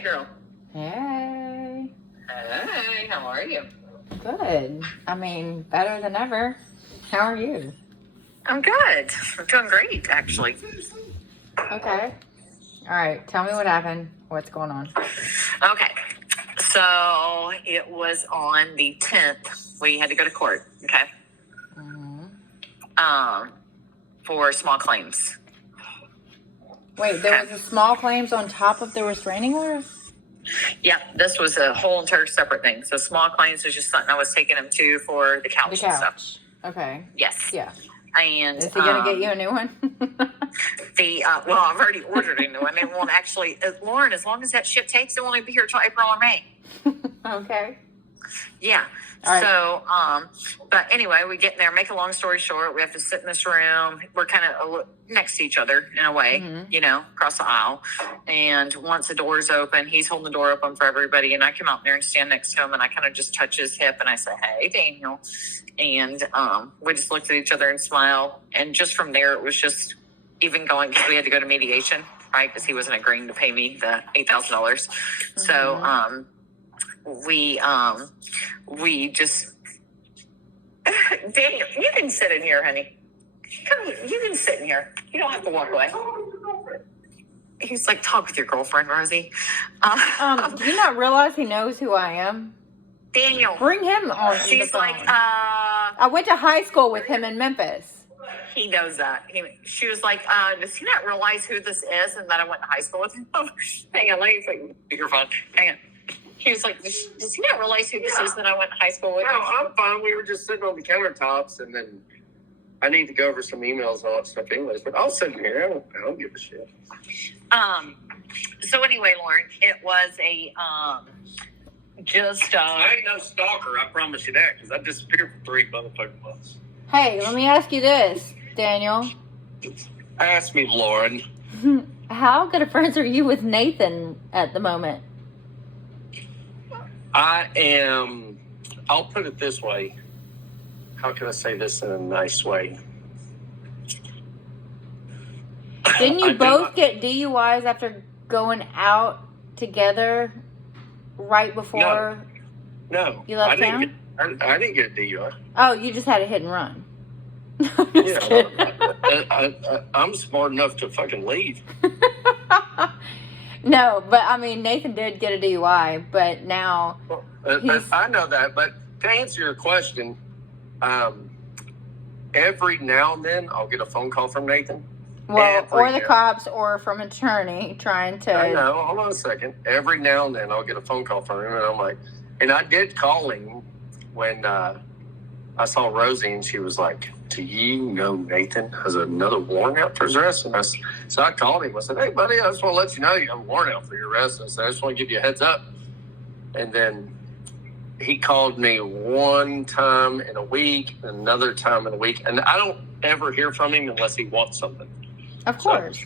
Hey, girl. Hey. Hey, how are you? Good. I mean, better than ever. How are you? I'm good. I'm doing great, actually. Okay. All right. Tell me what happened. What's going on? Okay. So it was on the 10th. We had to go to court, okay? For small claims. Wait, there was a small claims on top of the restraining order? Yeah, this was a whole entire separate thing. So small claims was just something I was taking him to for the couch, and stuff. Okay. Yes. Yeah. And is he gonna get you a new one? Well, I've already ordered a new one. It won't actually, Lauren, as long as that ship takes, it won't even be here till April or May. Okay. Yeah. Right. So, but anyway, we get in there. Make a long story short, we have to sit in this room. We're kind of next to each other in a way, across the aisle. And once the door's open, he's holding the door open for everybody. And I come out there and stand next to him, and I kind of just touch his hip, and I say, "Hey, Daniel." And we just looked at each other and smile. And just from there, it was just even going, because we had to go to mediation, right? Because he wasn't agreeing to pay me the $8,000. So, we just Daniel, you can sit in here, honey. Come here. You can sit in here. You don't have to walk away. He's like, talk with your girlfriend, Rosie. Do you not realize he knows who I am? Daniel, bring him on. She's like, I went to high school with him in Memphis. He knows that. She was like, does he not realize who this is and that I went to high school with him? Hang on, let me put your phone. Hang on. He was like, does he not realize who this is that I went to high school with? No, I'm fine. We were just sitting on the countertops, and then I need to go over some emails and all that stuff anyways. But I'll sit in here. I don't give a shit. So anyway, Lauren, it was a I ain't no stalker. I promise you that, because I disappeared for 3 motherfucking months. Hey, let me ask you this, Daniel. Ask me, Lauren. How good of friends are you with Nathan at the moment? I am, I'll put it this way. How can I say this in a nice way? Didn't you both get DUIs after going out together right before No. you left town? I didn't get a DUI. Oh, you just had a hit and run. I'm smart enough to fucking leave. No, but I mean, Nathan did get a DUI, but now I know that, but to answer your question, every now and then I'll get a phone call from Nathan. Well, or the cops, or from an attorney trying to... I know, hold on a second. Every now and then I'll get a phone call from him, and I'm like... And I did call him when I saw Rosie, and she was like, do you know Nathan has another warrant out for his arrest? And so I called him. I said, hey, buddy, I just want to let you know you have a warrant out for your arrest. I said, I just want to give you a heads up. And then he called me one time in a week, another time in a week. And I don't ever hear from him unless he wants something. Of course.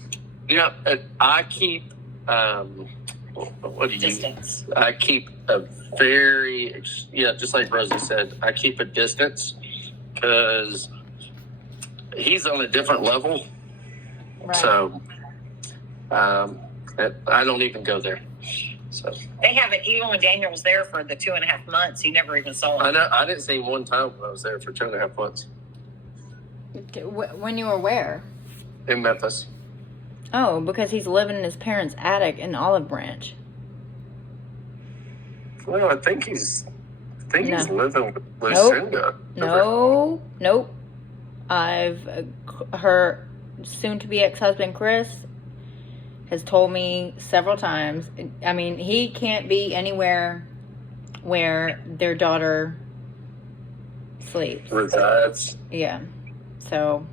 So, I keep, what do you... Distance. I keep a very, just like Rosie said, I keep a distance because he's on a different level. Right. So I don't even go there. So they haven't, even when Daniel was there for the 2.5 months, he never even saw him. I know. I didn't see him one time when I was there for 2.5 months. When you were where? In Memphis. Oh, because he's living in his parents' attic in Olive Branch. Well, I think he's living with Lucinda. Nope. I've her soon-to-be ex-husband Chris has told me several times. I mean, he can't be anywhere where their daughter sleeps. Resides. Yeah. So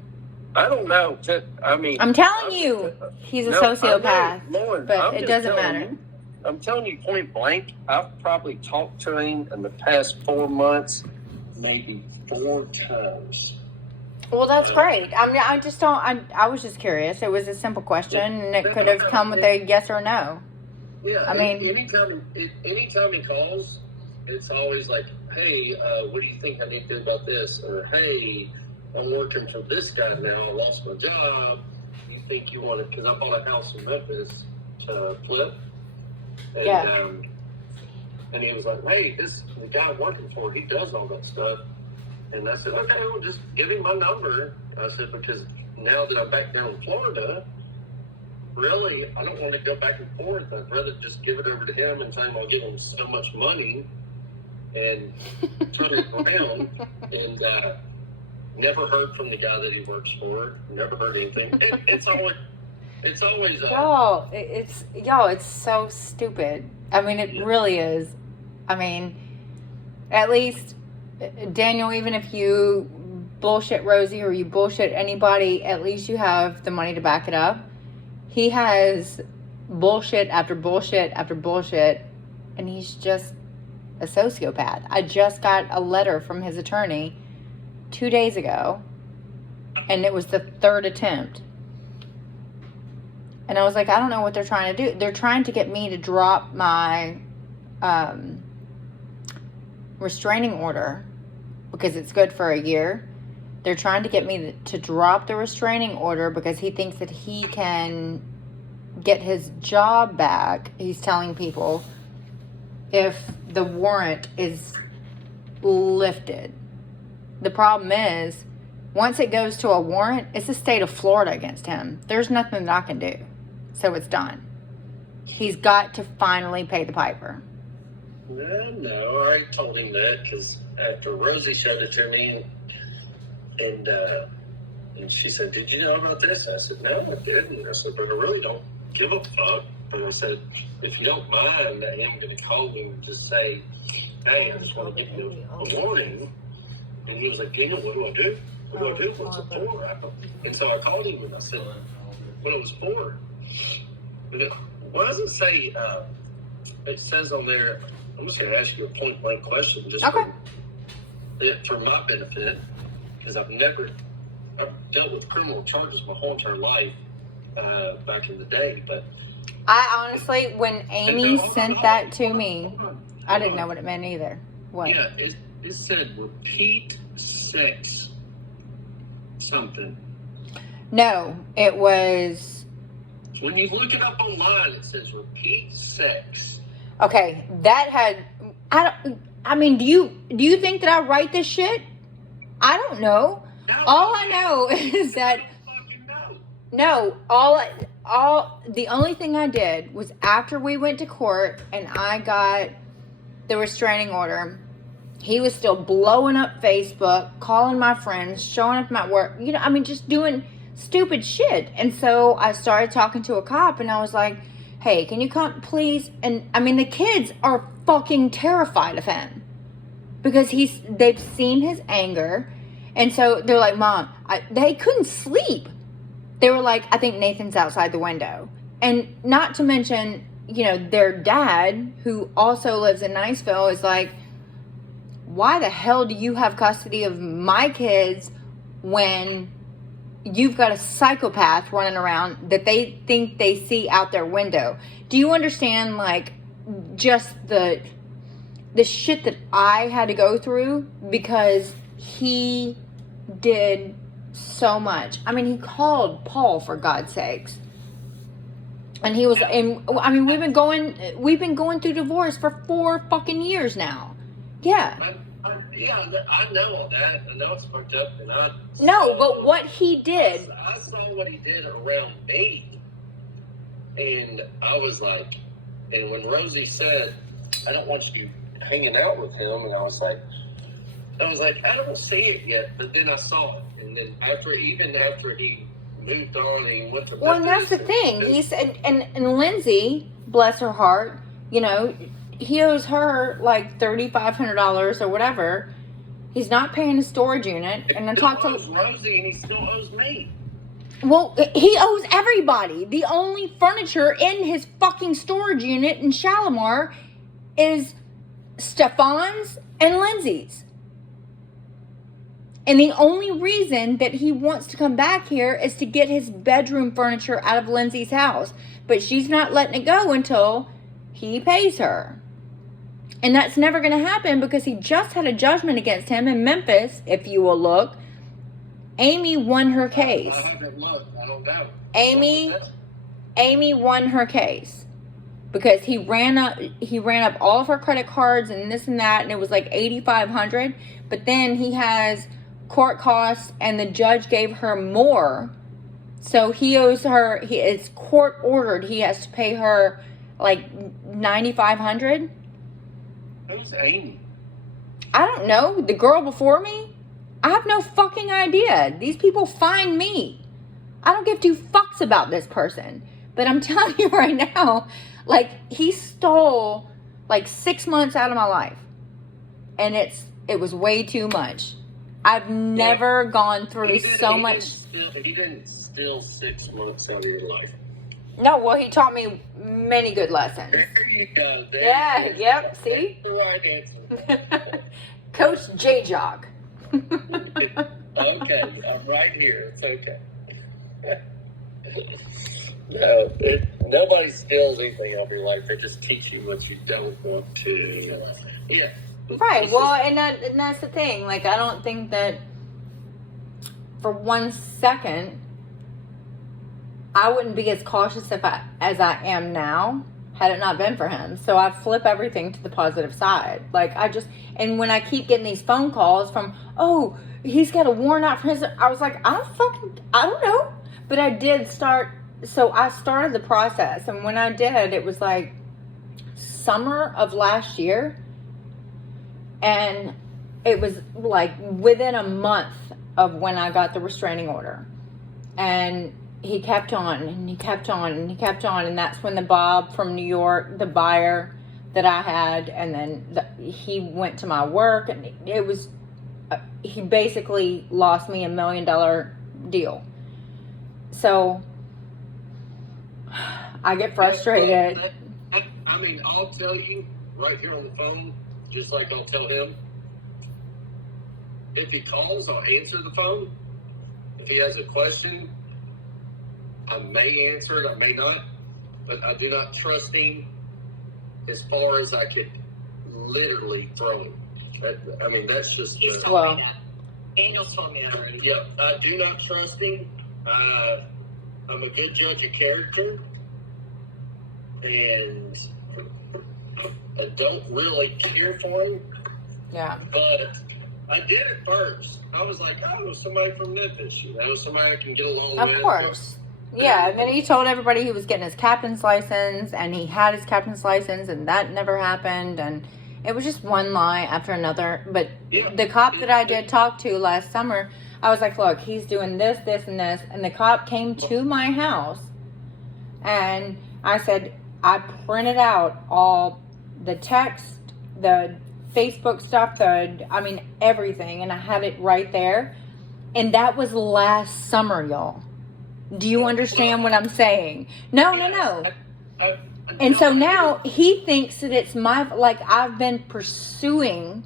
I don't know. I'm telling you, he's a sociopath. Lauren, but it doesn't matter. I'm telling you point blank, I've probably talked to him in the past 4 months, maybe 4 times. Well, that's great. I mean, I just don't. I was just curious. It was a simple question, and it could have come with a yes or no. Yeah. I mean, anytime he calls, it's always like, "Hey, what do you think I need to do about this?" Or, "Hey, I'm working for this guy now. I lost my job. You think you want to?" Because I bought a house in Memphis to flip. And, Yeah. And he was like, hey, the guy I'm working for, he does all that stuff. And I said, okay, well, just give him my number. I said, because now that I'm back down in Florida, really, I don't want to go back and forth. I'd rather just give it over to him and tell him I'll give him so much money and turn it around. And never heard from the guy that he works for. Never heard anything. It's always y'all, it's so stupid. I mean, it really is. I mean, at least, Daniel, even if you bullshit Rosie or you bullshit anybody, at least you have the money to back it up. He has bullshit after bullshit after bullshit, and he's just a sociopath. I just got a letter from his attorney 2 days ago, and it was the third attempt. And I was like, I don't know what they're trying to do. They're trying to get me to drop my restraining order because it's good for a year. They're trying to get me to drop the restraining order because he thinks that he can get his job back, he's telling people, if the warrant is lifted. The problem is, once it goes to a warrant, it's the state of Florida against him. There's nothing that I can do. So it's done. He's got to finally pay the piper. No, I already told him that because after Rosie showed it to me, and she said, did you know about this? I said, no, I didn't. I said, but I really don't give a fuck. But I said, if you don't mind, I am going to call him and just say, hey, I just want to give you a warning. And he was like, Gina, what do I do? What do I do? What's it for? And so I called him and I said, what it was for. What does it say? It says on there, I'm just going to ask you a point blank question just for my benefit, because I've dealt with criminal charges my whole entire life back in the day. But I honestly, when Amy sent that to me, I didn't know what it meant either. What? Yeah, it said repeat sex something. No, it was... When you look it up online, it says repeat sex. Okay, that had... I mean, do you think that I write this shit? I don't know. No, all I know is that... No, the only thing I did was after we went to court and I got the restraining order, he was still blowing up Facebook, calling my friends, showing up at work, just doing stupid shit. And so I started talking to a cop and I was like, hey, can you come please? And the kids are fucking terrified of him because they've seen his anger. And so they're like, Mom, they couldn't sleep. They were like, I think Nathan's outside the window. And not to mention, their dad, who also lives in Niceville, is like, why the hell do you have custody of my kids when you've got a psychopath running around that they think they see out their window? Do you understand, just the shit that I had to go through because he did so much? He called Paul, for God's sakes. And he was, we've been going through divorce for 4 fucking years now. Yeah. I know all that. I know it's fucked up. But what he did. I saw what he did around 8. And I was like, and when Rosie said, I don't want you hanging out with him, and I was like, I don't see it yet. But then I saw it. And then after he moved on and he went to... Well, and that's the thing. He said, and Lindsay, bless her heart, he owes her like $3,500 or whatever. He's not paying his storage unit. And I talked to Rosie, and he still owes me. Well, he owes everybody. The only furniture in his fucking storage unit in Shalimar is Stefan's and Lindsay's. And the only reason that he wants to come back here is to get his bedroom furniture out of Lindsay's house. But she's not letting it go until he pays her. And that's never going to happen because he just had a judgment against him in Memphis, if you will look. Amy won her case. I haven't looked. I don't know. Amy won her case. because he ran up all of her credit cards and this and that, and it was like $8,500. But then he has court costs, and the judge gave her more, so he owes her. It's court ordered. He has to pay her like $9,500. Who's Amy? I don't know. The girl before me? I have no fucking idea. These people find me. I don't give two fucks about this person. But I'm telling you right now, like, he stole like 6 months out of my life. And it was way too much. I've never gone through so much. He didn't steal 6 months out of your life. No, well, he taught me many good lessons. There you go. Yep, see? That's the right answer. Coach J-Jog. Okay, I'm right here. It's okay. No, nobody steals anything out of your life. They just teach you what you don't want to. Yeah. Right. Well, and that's the thing. Like, I don't think that for 1 second I wouldn't be as cautious as I am now had it not been for him. So I flip everything to the positive side. Like, and when I keep getting these phone calls from, oh, he's got a warrant out for his, I was like, I don't know. But I did start, so I started the process. And when I did, it was like summer of last year. And it was like within a month of when I got the restraining order. And he kept on and he kept on and he kept on. And that's when the Bob from New York, the buyer that I had, and then he went to my work, and it was, he basically lost me $1 million deal. So I get frustrated. I mean, I'll tell you right here on the phone, just like I'll tell him. If he calls, I'll answer the phone. If he has a question, I may answer it, I may not. But I do not trust him as far as I could literally throw him. I mean, that's just... Well, Daniel's told me that already. Yeah, I do not trust him. I'm a good judge of character. And I don't really care for him. yeah. But I did it first. I was like, oh, somebody from Memphis. You know, somebody I can get along with. Of course. Yeah, and then he told everybody he was getting his captain's license, and he had his captain's license, and that never happened, and it was just one lie after another. But the cop that I did talk to last summer, I was like, look, he's doing this, this, and this, and the cop came to my house, and I said, I printed out all the text, the Facebook stuff, everything, and I had it right there, and that was last summer, y'all. Do you understand what I'm saying? No. And so now he thinks that it's I've been pursuing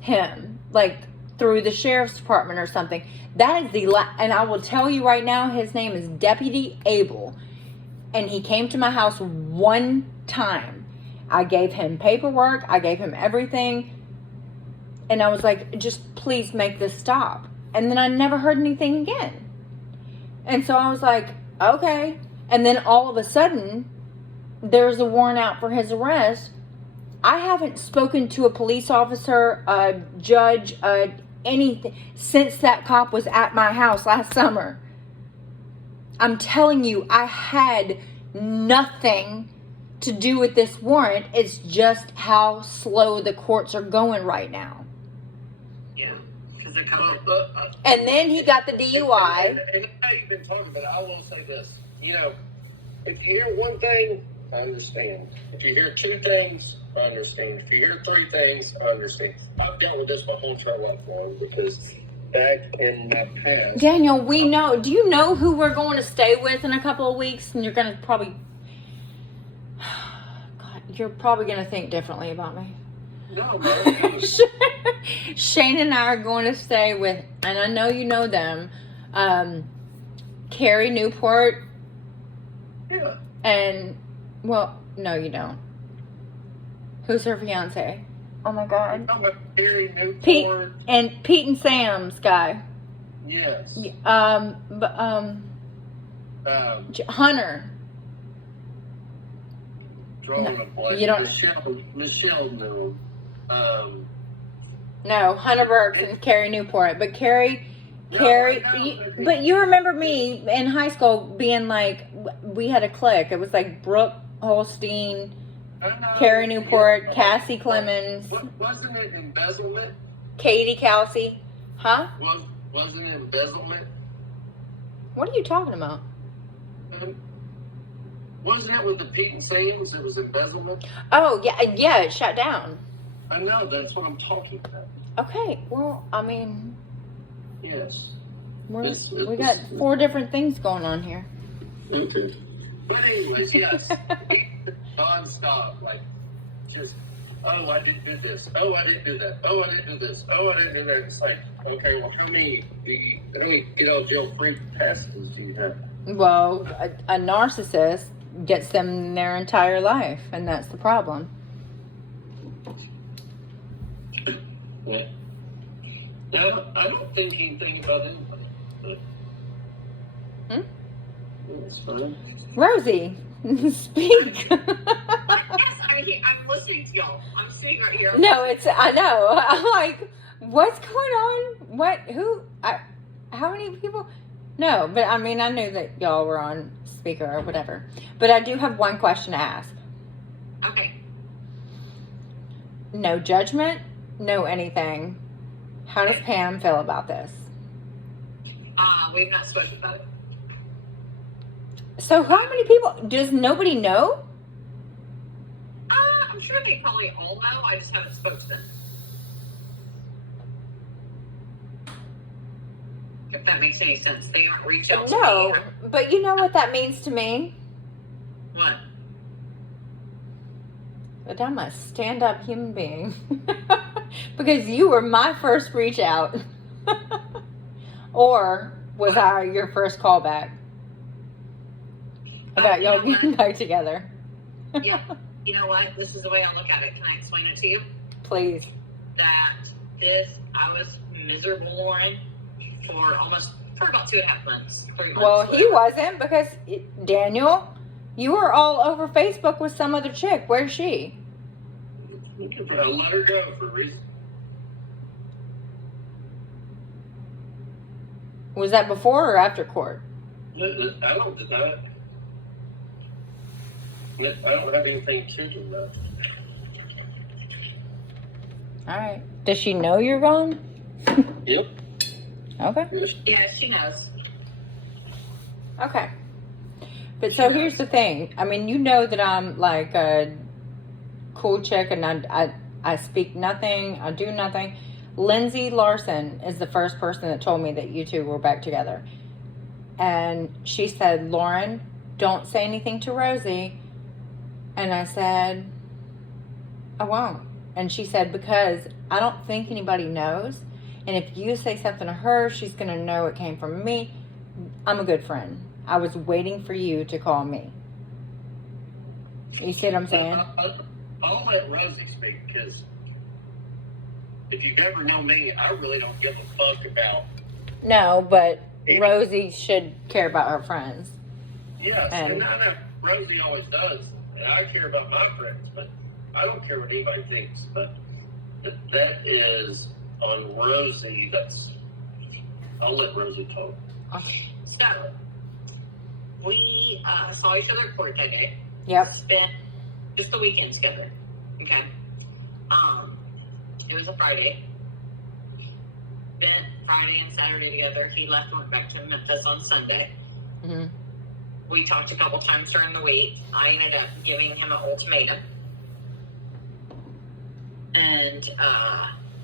him, like through the sheriff's department or something. That is and I will tell you right now, his name is Deputy Abel. And he came to my house one time. I gave him paperwork. I gave him everything. And I was like, just please make this stop. And then I never heard anything again. And so I was like, okay. And then all of a sudden, there's a warrant out for his arrest. I haven't spoken to a police officer, a judge, anything since that cop was at my house last summer. I'm telling you, I had nothing to do with this warrant. It's just how slow the courts are going right now. Yeah, because they're coming. And then he got the DUI. And I know you've been talking, but I will say this. You know, if you hear one thing, I understand. If you hear two things, I understand. If you hear three things, I understand. I've dealt with this my whole entire life long because back in my past. Daniel, we know. Do you know who we're going to stay with in a couple of weeks? And you're going to probably... God, you're probably going to think differently about me. No, bro. Shane and I are going to stay with, and I know you know them, Carrie Newport. Yeah. And, well, no, you don't. Who's her fiance? Oh my God. Carrie Newport. Pete and Sam's guy. Yes. Hunter. drawing a blank. You don't. Michelle knew. No, Hunter Burks and Carrie Newport. But Carrie, but you remember me in high school being like, we had a clique. It was like Brooke Holstein, Carrie Newport, Cassie Clemens. Wasn't it embezzlement? Katie Kelsey. Huh? Wasn't it embezzlement? What are you talking about? Wasn't it with the Pete and Sam's? It was embezzlement. Oh, yeah, it shut down. I know, that's what I'm talking about. Okay, well, I mean, yes. we got 4 different things going on here. Okay. But anyways, yes. Non-stop, like, just, oh, I didn't do this. Oh, I didn't do that. Oh, I didn't do this. Oh, I didn't do that. It's like, okay, well, how many get out of jail free passes do you have? Well, a narcissist gets them their entire life, and that's the problem. Yeah. No, I don't think anything about anybody. But it's fine. Rosie, speak. Yes, I'm listening to y'all. I'm sitting right here. No, I know. I'm like, what's going on? How many people? No, but I mean, I knew that y'all were on speaker or whatever. But I do have one question to ask. Okay. No judgment, no anything. How does Pam feel about this? We've not spoken about it. So how many people? Does nobody know? I'm sure they probably all know. I just haven't spoken to them. If that makes any sense. They aren't reached out to No, me. but you know what that means to me? What? That I'm a stand-up human being. Because you were my first reach out. Or was I your first callback? About y'all getting back together. Yeah. You know what? This is the way I look at it. Can I explain it to you? Please. That I was miserable, Lauren, for about 2.5 months, 3 months. Well, he wasn't because Daniel, you were all over Facebook with some other chick. Where's she? I let her go for a reason. Was that before or after court? I don't deny it. I don't have anything to do about it. All right. Does she know you're gone? Yep. Okay. Yeah, she knows. Okay. But so here's the thing. I mean, you know that I'm like a cool chick and I speak nothing. I do nothing. Lindsay Larson is the first person that told me that you two were back together. And she said, Lauren, don't say anything to Rosie. And I said, I won't. And she said, because I don't think anybody knows. And if you say something to her, she's going to know it came from me. I'm a good friend. I was waiting for you to call me. You see what I'm saying? I'll let Rosie speak, because if you've ever known me, I really don't give a fuck about... No, but Rosie should care about her friends. Yes, and I know Rosie always does. And I care about my friends, but I don't care what anybody thinks. But that is on Rosie. I'll let Rosie talk. So, we saw each other at court that day. Yep. Spent just the weekend together. Okay. It was a Friday. Spent Friday and Saturday together. He left and went back to Memphis on Sunday. Mm-hmm. We talked a couple times during the week. I ended up giving him an ultimatum. And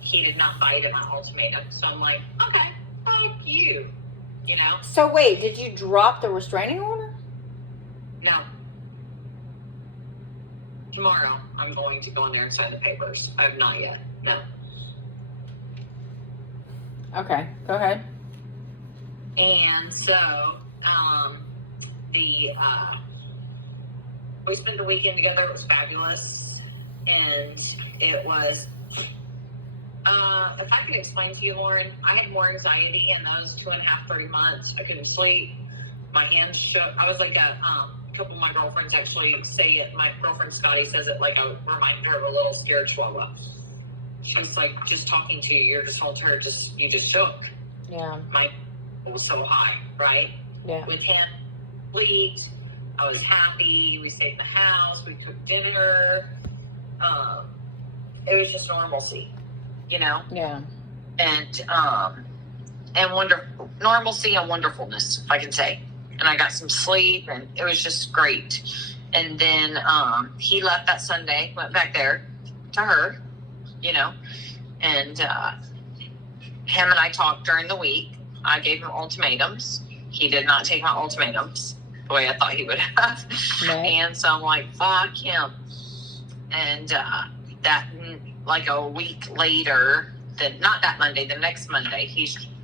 he did not bite at my ultimatum. So I'm like, okay, fuck you. You know? So wait, did you drop the restraining order? No. Tomorrow, I'm going to go in there and sign the papers. I have not yet. No. Okay, go ahead. And so, we spent the weekend together. It was fabulous. And it was, if I could explain to you, Lauren, I had more anxiety in those 2.5, 3 months. I couldn't sleep. My hands shook. I was like a couple of my girlfriends actually say it. My girlfriend Scotty says it like I remind her of a little scared chihuahua. She's like, just talking to you, you're just holding her, you just shook. Yeah. My was so high, right? Yeah. We can't sleep. I was happy. We stayed in the house. We cooked dinner. It was just normalcy, you know? Yeah. And wonderful normalcy and wonderfulness, if I can say. And I got some sleep, and it was just great. And then he left that Sunday, went back there to her, you know, and him and I talked during the week. I gave him ultimatums. He did not take my ultimatums the way I thought he would have. Right. And so I'm like, fuck him. And that, like a week later, not that Monday, the next Monday,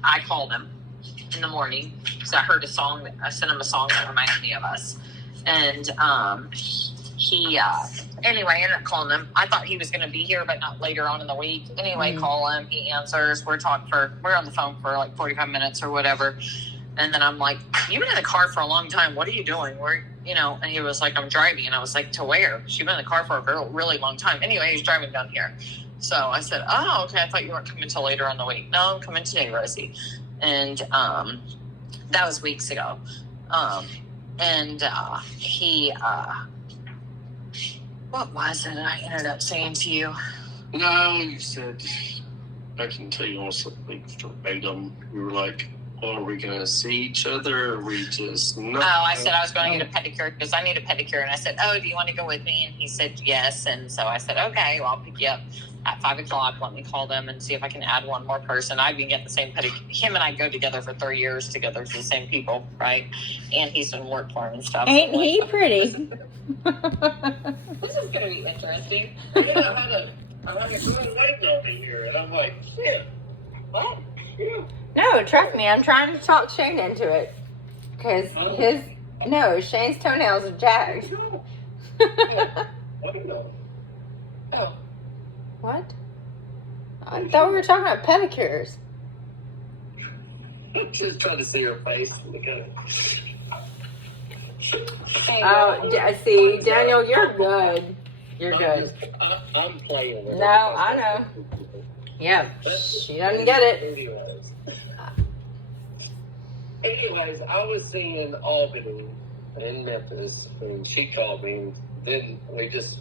I called him in the morning. So I heard a song. I sent him a song that reminded me of us. And he, anyway, I ended up calling him. I thought he was going to be here, but not later on in the week. Anyway, call him. He answers. We're on the phone for like 45 minutes or whatever. And then I'm like, you've been in the car for a long time. What are you doing? And he was like, I'm driving. And I was like, to where? She's been in the car for a really long time. Anyway, he's driving down here. So I said, oh, okay. I thought you weren't coming until later on the week. No, I'm coming today, Rosie. And that was weeks ago. He, what was it I ended up saying to you? No, you said, I can tell you also, like, verbatim, you were like, well, are we going to see each other, or are we just not? Oh, I said I was going to get a pedicure because I need a pedicure. And I said, oh, do you want to go with me? And he said, yes. And so I said, okay, well, I'll pick you up at 5 o'clock. Let me call them and see if I can add one more person. I've been getting the same pedicure. Him and I go together for 3 years together to the same people, right? And he's done work for him and stuff. Ain't so he pretty? This is going to be interesting. Yeah, I had a good lady over here, and I'm like, shit, what? Yeah. No, trust me, I'm trying to talk Shane into it. Because Shane's toenails are jagged. Oh. What? I thought we were talking about pedicures. I'm just trying to see her face. Oh, see, Daniel, you're good. You're good. I'm playing with her. No, I know. Yeah, she doesn't get it. Anyways, I was seeing Albany in Memphis, and she called me, and then we just,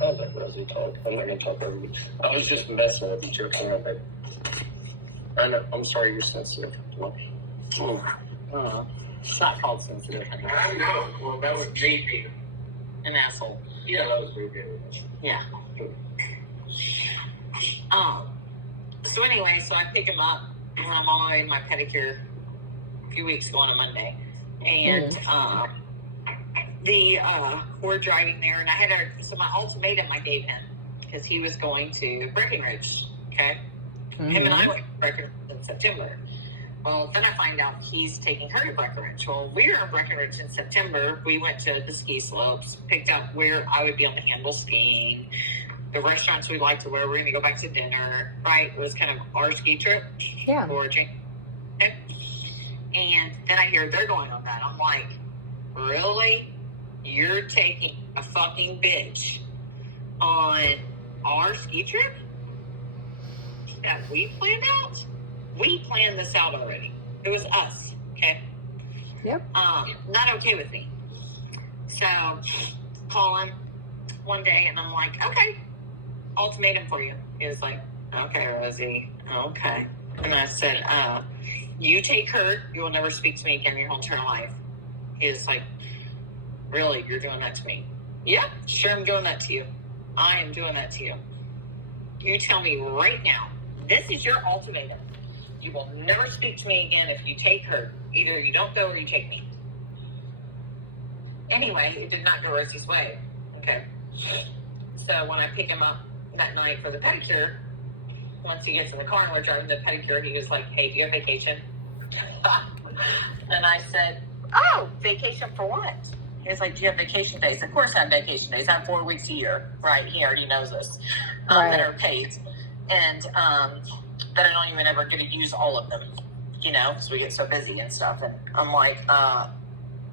I'll let Rosie talk. I'm not going to talk over you. I was just messing with you, joking around, babe. I know, I'm sorry you're sensitive. It's not called sensitive. I know. Well, that was me being An asshole. Yeah, that was me being Yeah. So anyway, so I pick him up when I'm on my way to my pedicure a few weeks ago on a Monday. And we're driving there, and I had so my ultimatum I gave him because he was going to Breckenridge. Okay. Him and I went to Breckenridge in September. Well, then I find out he's taking her to Breckenridge. Well, we were in Breckenridge in September. We went to the ski slopes, picked up where I would be on the handle skiing, the restaurants we like to where we're going to go back to dinner, right? It was kind of our ski trip. Yeah. Gorging. Okay. And then I hear they're going on that. I'm like, really? You're taking a fucking bitch on our ski trip that we planned out? We planned this out already. It was us, okay? Yep. Not okay with me. So, call him one day, and I'm like, okay, ultimatum for you. He was like, okay, Rosie, okay. And I said, you take her, you will never speak to me again your whole entire life. He was like, really, you're doing that to me? Yeah, sure, I'm doing that to you. I am doing that to you. You tell me right now, this is your ultimatum. You will never speak to me again if you take her. Either you don't go or you take me. Anyway, it did not go Rosie's way. Okay. So when I pick him up that night for the pedicure, once he gets in the car and we're driving the pedicure, he was like, hey, do you have vacation? And I said, oh, vacation for what? He was like, do you have vacation days? Of course I have vacation days. I have 4 weeks a year. Right. He already knows this. That are paid. And that I don't even ever get to use all of them, you know, because we get so busy and stuff. And I'm like,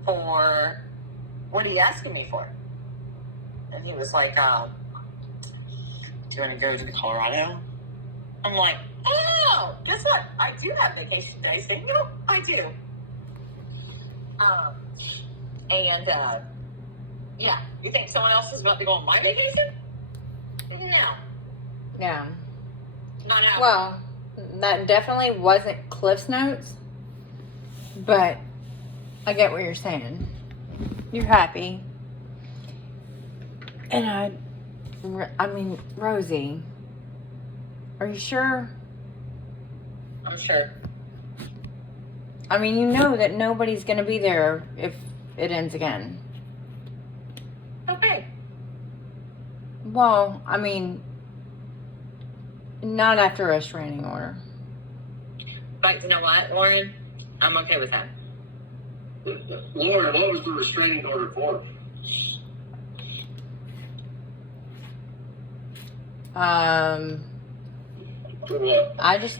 for what are you asking me for? And he was like, do you want to go to Colorado? I'm like, oh, guess what? I do have vacation days, Daniel. I do. Yeah. You think someone else is about to go on my vacation? No. Yeah. Not happening. Well, that definitely wasn't Cliff's notes, but I get what you're saying. You're happy. And I mean, Rosie, are you sure? I'm sure. I mean, you know that nobody's going to be there if it ends again. Okay. Well, I mean, not after a restraining order. But you know what, Lauren? I'm okay with that. Lauren, what was the restraining order for? For what? I just...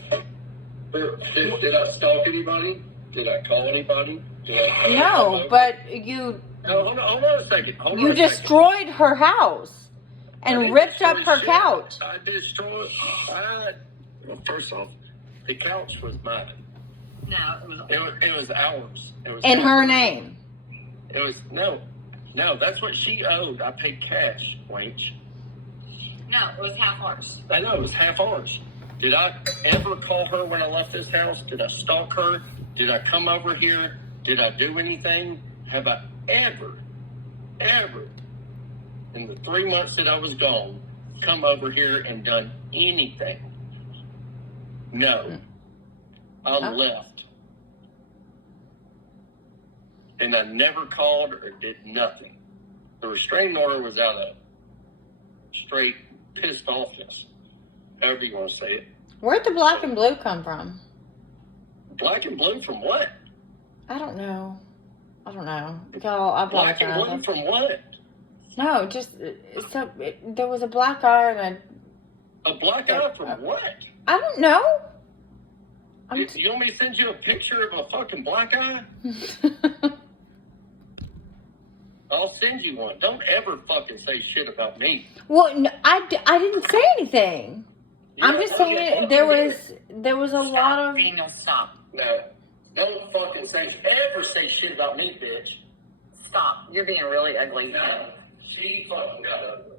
Did I stalk anybody? Did I call anybody? No, but you... No, hold on a second. You destroyed her house and ripped up her couch. I destroyed... Well, first off, the couch was mine. No, It was ours. It was In her name. It was... No, that's what she owed. I paid cash, wench. No, it was half ours. I know, it was half ours. Did I ever call her when I left this house? Did I stalk her? Did I come over here? Did I do anything? Have I ever, in the 3 months that I was gone, come over here and done anything? No. I left. And I never called or did nothing. The restraining order was out of straight pissed offness. However you want to say it. Where'd the black and blue come from? Black and blue from what? I don't know. Y'all, I Black and blue apologize. from what? No, just there was a black eye and A black eye from what? I don't know. You want me to send you a picture of a fucking black eye? I'll send you one. Don't ever fucking say shit about me. Well, no, I didn't say anything. I'm just saying there was a lot of... Daniel, stop. No. Don't fucking ever say shit about me, bitch. Stop. You're being really ugly. No. She fucking got ugly.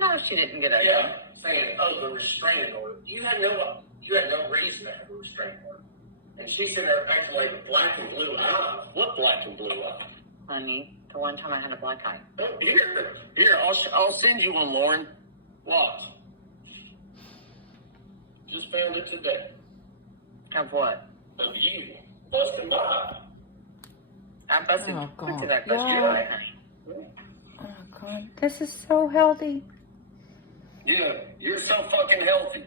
No, she didn't get ugly. Yeah. Saying, the restraining order. You had no reason to have a restraining order. And she said they're acting like a black and blue eye. What black and blue eye? Honey, the one time I had a black eye. Oh, here, I'll send you one, Lauren. What? Just found it today. Of what? Of you busting by. I busted Oh, God. to that Yeah. question. Oh, God. This is so healthy. Yeah, you're so fucking healthy.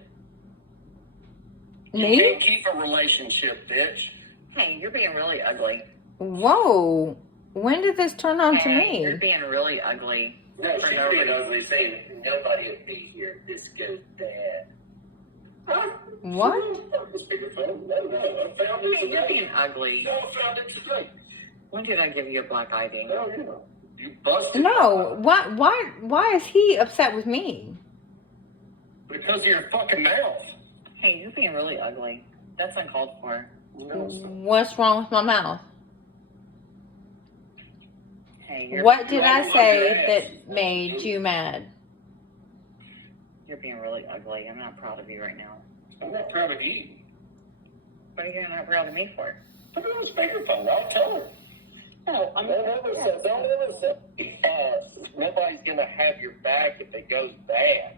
You Me? can't keep a relationship, bitch. Hey, you're being really ugly. Whoa. When did this turn on to Hey, you're me? being really ugly. No, For she's no being reason. ugly, saying nobody would be here if this goes bad. Huh? What? Speakerphone. No, I found it Hey, you're today. being ugly. No, I found it today. When did I give you a black eye, Daniel? No, you busted. No. Why is he upset with me? Because of your fucking mouth. Hey, you're being really ugly. That's uncalled for. No, it's not. What's wrong with my mouth? Hey, you're, What did you I love say your ass. that made you mad? you're being really ugly. I'm not proud of you right now. I'm not proud of you. What are you not proud of me for? Put it on speakerphone. I'll tell her. No, I'm Don't ever say, nobody's going to have your back if it goes bad.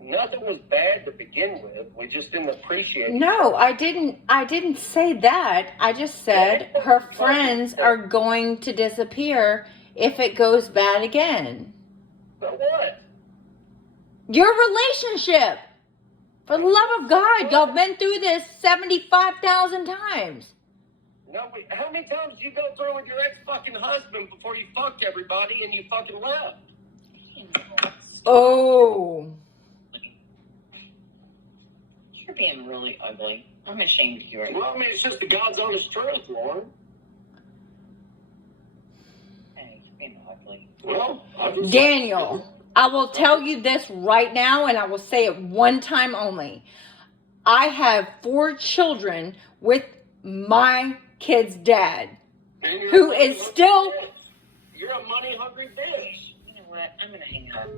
Nothing was bad to begin with. We just didn't appreciate it. No, I didn't say that. I just said her friends are going to disappear if it goes bad again. So what? Your relationship. For the love of God, y'all been through this 75,000 times. No, how many times did you go through with your ex-fucking husband before you fucked everybody and you fucking left? Oh. You're being really ugly. I'm ashamed of you right now. Well, I mean, it's just the God's honest truth, Lauren. Hey, Well, I'm just Daniel, I will tell you this right now, and I will say it one time only. I have 4 children with my kid's dad, who is still... You're a money-hungry bitch. You know what? I'm going to hang up.